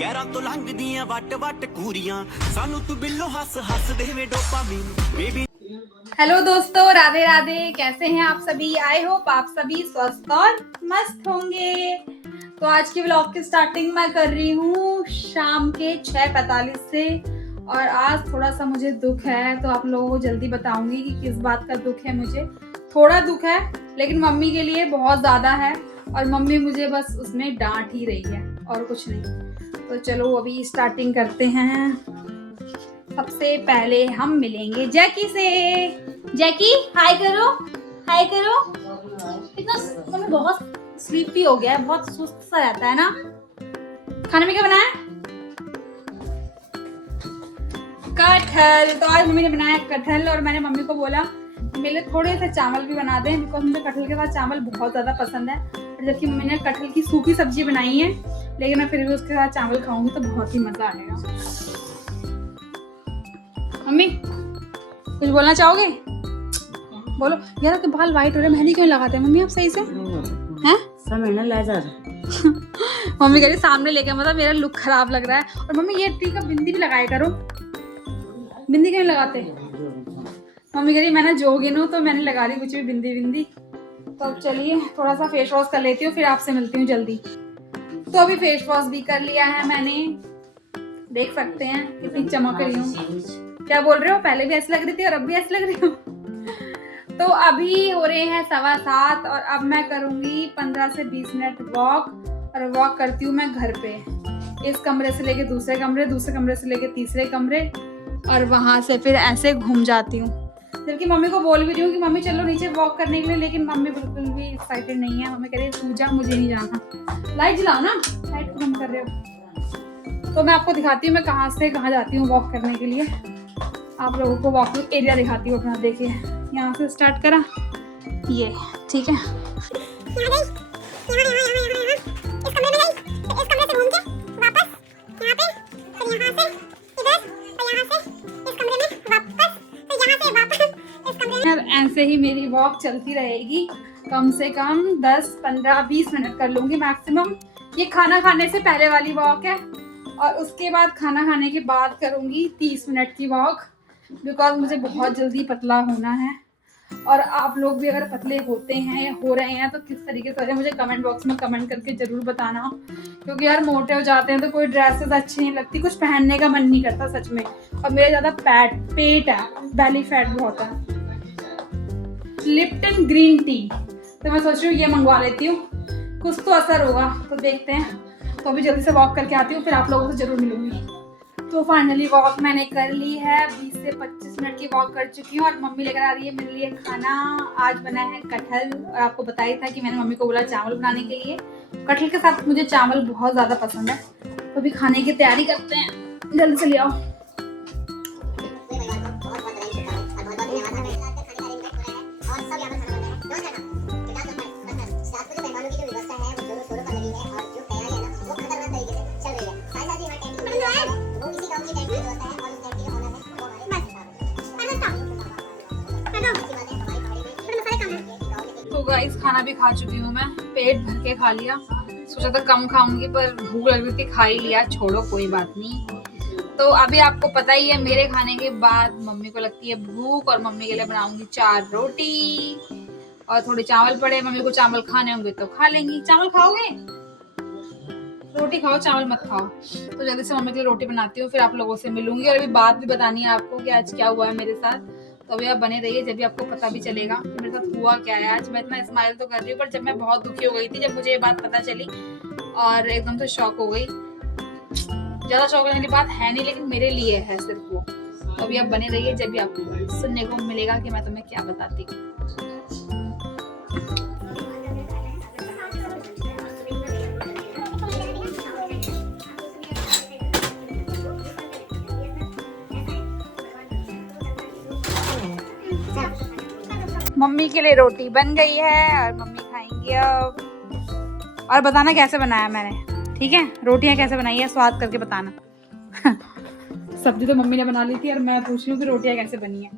गैरां तो लंघ दियां what what कूरियां सानू तू बिल्लो हस हस देवे डोपामीन बेबी। हेलो दोस्तों, राधे राधे। कैसे हैं आप सभी? आई होप आप सभी स्वस्थ और मस्त होंगे। तो आज के व्लॉग की स्टार्टिंग मैं कर रही हूँ शाम के 6:45 से। और आज थोड़ा सा मुझे दुख है, तो आप लोगों को जल्दी बताऊंगी कि किस बात का दुख है। मुझे थोड़ा दुख है, लेकिन मम्मी के लिए बहुत ज़्यादा है। और मम्मी मुझे बस उसमें डांट ही रही है और कुछ नहीं। तो चलो अभी स्टार्टिंग करते हैं। सबसे पहले हम मिलेंगे जैकी से। जैकी हाय करो, हाय करो। कितना तुम्हें बहुत स्लीपी हो गया है, बहुत सुस्त सा रहता है ना। खाने में क्या बनाया? कटहल। तो आज मम्मी ने बनाया कटहल और मैंने मम्मी को बोला मेरे लिए थोड़े से चावल भी बना दें, बिकॉज मुझे कटहल के साथ चावल बहुत ज़्यादा पसंद है। और जबकि मम्मी ने कटहल की सूखी सब्जी बनाई है, लेकिन मैं फिर भी उसके साथ चावल खाऊंगी तो बहुत ही मज़ा आएगा। मम्मी कुछ बोलना चाहोगे? बोलो यार, आपके बाल वाइट हो रहे हैं, मेहंदी क्यों लगाते हैं मम्मी आप सही से? हैं? समय ना ले जा। मम्मी कह रही सामने लेके मतलब मेरा लुक खराब लग रहा है। और मम्मी ये टीका बिंदी भी लगाया करो। बिंदी क्यों लगाते? मम्मी कह रही मैं ना जोगिन हूँ तो मैंने लगा ली कुछ भी बिंदी बिंदी। तो अब चलिए थोड़ा सा फेस वॉश कर लेती हूँ, फिर आपसे मिलती हूँ जल्दी। तो अभी फेस वॉश भी कर लिया है मैंने, देख सकते हैं कितनी चमक रही हूँ। क्या बोल रहे हो? पहले भी ऐसी लग रही थी और अब भी ऐसी लग रही हूँ। तो अभी हो रहे हैं 7:15 और अब मैं करूंगी 15 से 20 मिनट वॉक। और वॉक करती हूँ मैं घर पे, इस कमरे से लेके दूसरे कमरे, दूसरे कमरे से लेके तीसरे कमरे, और वहां से फिर ऐसे घूम जाती हूँ। जबकि मम्मी को बोल भी रही हूँ कि मम्मी चलो नीचे वॉक करने के लिए, लेकिन मम्मी बिल्कुल भी एक्साइटेड नहीं है। मम्मी कह रही है तू जा, मुझे नहीं जाना। लाइट जलाओ ना, लाइट बंद कर रहे हो। तो मैं आपको दिखाती हूँ मैं कहाँ से कहाँ जाती हूँ वॉक करने के लिए। आप लोगों को वॉकिंग एरिया दिखाती हूँ अपना। देखिए यहाँ से स्टार्ट करा, ये ठीक है। ऐसे ही मेरी वॉक चलती रहेगी, कम से कम 10, 15, 20 मिनट कर लूंगी मैक्सिमम। ये खाना खाने से पहले वाली वॉक है, और उसके बाद खाना खाने के बाद करूंगी 30 मिनट की वॉक, बिकॉज मुझे बहुत जल्दी पतला होना है। और आप लोग भी अगर पतले होते हैं या हो रहे हैं तो किस तरीके से मुझे कमेंट बॉक्स में कमेंट करके जरूर बताना। क्योंकि यार मोटे हो जाते हैं तो कोई ड्रेसेस अच्छी नहीं लगती, कुछ पहनने का मन नहीं करता सच में। और मेरा ज़्यादा पेट है, बेली फैट बहुत है। लिप्टन ग्रीन टी, तो मैं सोच रही हूँ ये मंगवा लेती हूँ, कुछ तो असर होगा, तो देखते हैं। तो अभी जल्दी से वॉक करके आती हूँ, फिर आप लोगों से जरूर मिलूंगी। तो फाइनली वॉक मैंने कर ली है, 20 से 25 मिनट की वॉक कर चुकी हूँ। और मम्मी लेकर आ रही है मेरे लिए खाना। आज बना है कटहल, और आपको बताया था कि मैंने मम्मी को बोला चावल बनाने के लिए। कटहल के साथ मुझे चावल बहुत ज़्यादा पसंद है। तो अभी खाने की तैयारी करते हैं, जल्दी से ले आओ। तो गाइस खाना भी खा चुकी हूँ मैं, पेट भर के खा लिया। सोचा था कम खाऊंगी पर भूख लग रही थी, खा ही लिया, छोड़ो कोई बात नहीं। तो अभी आपको पता ही है मेरे खाने के बाद मम्मी को लगती है भूख, और मम्मी के लिए बनाऊंगी 4 रोटी और थोड़े चावल पड़े। मम्मी को चावल खाने होंगे तो खा लेंगी। चावल खाओगे? रोटी खाओ, चावल मत खाओ। तो जल्दी से मम्मी के लिए रोटी बनाती हूँ, फिर आप लोगों से मिलूंगी। और अभी बात भी बतानी है आपको कि आज क्या हुआ है मेरे साथ। तो अभी आप बने रहिए, जब भी आपको पता भी चलेगा कि मेरे साथ हुआ क्या है आज। मैं इतना स्माइल तो कर रही हूँ, पर जब मैं बहुत दुखी हो गई थी, जब मुझे ये बात पता चली और एकदम से शॉक हो गई। ज़्यादा शॉक लेने की बात है नहीं, लेकिन मेरे लिए है सिर्फ वो। तो अभी आप बने रहिए, जब भी आपको सुनने को मिलेगा कि मैं तुम्हें क्या बताती हूँ। मम्मी के लिए रोटी बन गई है और मम्मी खाएंगी अब। और बताना कैसे बनाया मैंने, ठीक है? रोटियां कैसे बनाई है स्वाद करके बताना। सब्जी तो मम्मी ने बना ली थी और मैं पूछ रही हूँ कि रोटियां कैसे बनी है।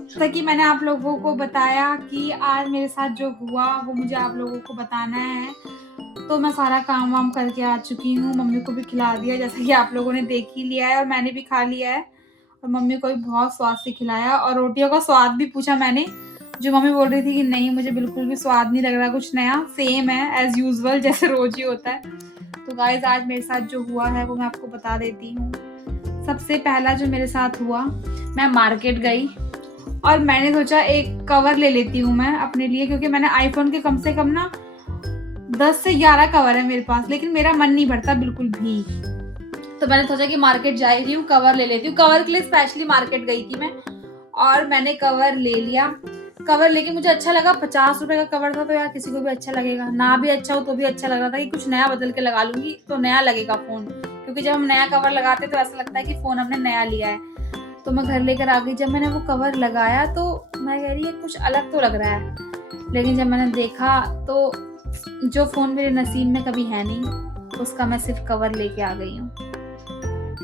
जैसा कि मैंने आप लोगों को बताया कि आज मेरे साथ जो हुआ वो मुझे आप लोगों को बताना है। तो मैं सारा काम वाम करके आ चुकी हूँ। मम्मी को भी खिला दिया, जैसा कि आप लोगों ने देख ही लिया है, और मैंने भी खा लिया है। और मम्मी को भी बहुत स्वाद से खिलाया, और रोटियों का स्वाद भी पूछा मैंने, जो मम्मी बोल रही थी कि नहीं मुझे बिल्कुल भी स्वाद नहीं लग रहा, कुछ नया, सेम है एज यूजुअल जैसे रोज ही होता है। तो गाइस आज मेरे साथ जो हुआ है वो मैं आपको बता देती हूँ। सबसे पहला जो मेरे साथ हुआ, मैं मार्केट गई और मैंने सोचा एक कवर ले लेती हूँ मैं अपने लिए, क्योंकि मैंने आईफोन के कम से कम ना 10 से 11 कवर है मेरे पास, लेकिन मेरा मन नहीं भरता बिल्कुल भी। तो मैंने सोचा कि मार्केट जा रही हूँ, कवर ले लेती हूँ। कवर के लिए स्पेशली मार्केट गई थी मैं, और मैंने कवर ले लिया। कवर लेके मुझे अच्छा लगा, 50 रुपए का कवर था, तो यार किसी को भी अच्छा लगेगा, ना भी अच्छा हो तो भी अच्छा लग रहा था कि कुछ नया बदल के लगा लूंगी तो नया लगेगा फोन, क्योंकि जब हम नया कवर लगाते तो ऐसा लगता है कि फोन हमने नया लिया है। तो मैं घर लेकर आ गई। जब मैंने वो कवर लगाया तो मैं कह रही है कुछ अलग तो लग रहा है, लेकिन जब मैंने देखा तो जो फोन मेरे नसीब में कभी है नहीं, उसका मैं सिर्फ कवर लेके आ गई हूँ।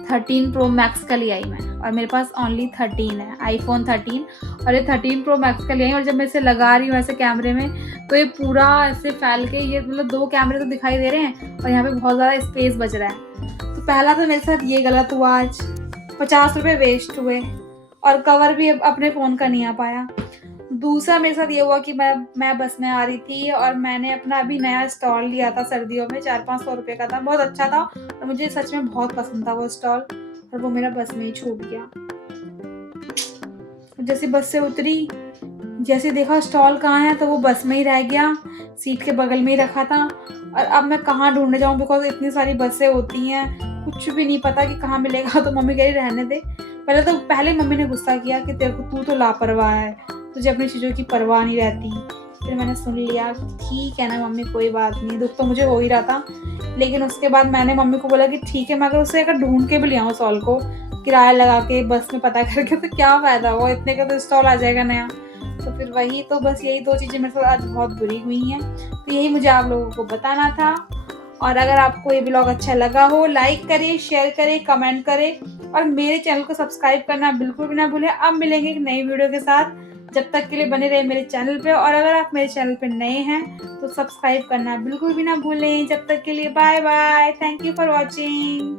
13 प्रो मैक्स का लिया ही मैं, और मेरे पास ओनली 13 है, आईफोन 13, और ये 13 प्रो मैक्स का लिया ही। और जब मैं इसे लगा रही हूँ ऐसे कैमरे में, तो ये पूरा ऐसे फैल के, ये मतलब 2 कैमरे तो दिखाई दे रहे हैं और यहाँ पे बहुत ज़्यादा स्पेस बच रहा है। तो पहला तो मेरे साथ ये गलत हुआ आज, 50 रुपये वेस्ट हुए, और कवर भी अपने फ़ोन का नहीं आ पाया। दूसरा मेरे साथ ये हुआ कि मैं बस में आ रही थी, और मैंने अपना अभी नया स्टॉल लिया था सर्दियों में, 400-500 रुपये का था, बहुत अच्छा था, और मुझे सच में बहुत पसंद था वो स्टॉल, और वो मेरा बस में ही छूट गया। जैसे बस से उतरी, जैसे देखा स्टॉल कहाँ है, तो वो बस में ही रह गया, सीट के बगल में ही रखा था। और अब मैं कहाँ ढूंढने जाऊँ, बिकॉज इतनी सारी बसें होती हैं, कुछ भी नहीं पता कि कहाँ मिलेगा। तो मम्मी कह रही रहने दे। पहले मम्मी ने गुस्सा किया कि तेरे को, तू तो लापरवाह है, तुझे अपनी चीज़ों की परवाह नहीं रहती। फिर मैंने सुन लिया, ठीक है ना मम्मी, कोई बात नहीं, दुख तो मुझे हो ही रहा था। लेकिन उसके बाद मैंने मम्मी को बोला कि ठीक है, मैं अगर उससे अगर ढूंढ के भी ले आऊँ स्टॉल को, किराया लगा के बस में पता करके, तो क्या फ़ायदा हुआ, इतने का तो स्टॉल आ जाएगा नया। तो फिर वही, तो बस यही 2 चीज़ें मेरे साथ आज बहुत बुरी हुई हैं। तो यही मुझे आप लोगों को बताना था। और अगर आपको ये ब्लॉग अच्छा लगा हो, लाइक करें, शेयर करें, कमेंट करें, और मेरे चैनल को सब्सक्राइब करना बिल्कुल भी ना भूलें। अब मिलेंगे एक नई वीडियो के साथ, जब तक के लिए बने रहे मेरे चैनल पे। और अगर आप मेरे चैनल पे नए हैं तो सब्सक्राइब करना बिल्कुल भी ना भूलें। जब तक के लिए bye bye, thank you for watching.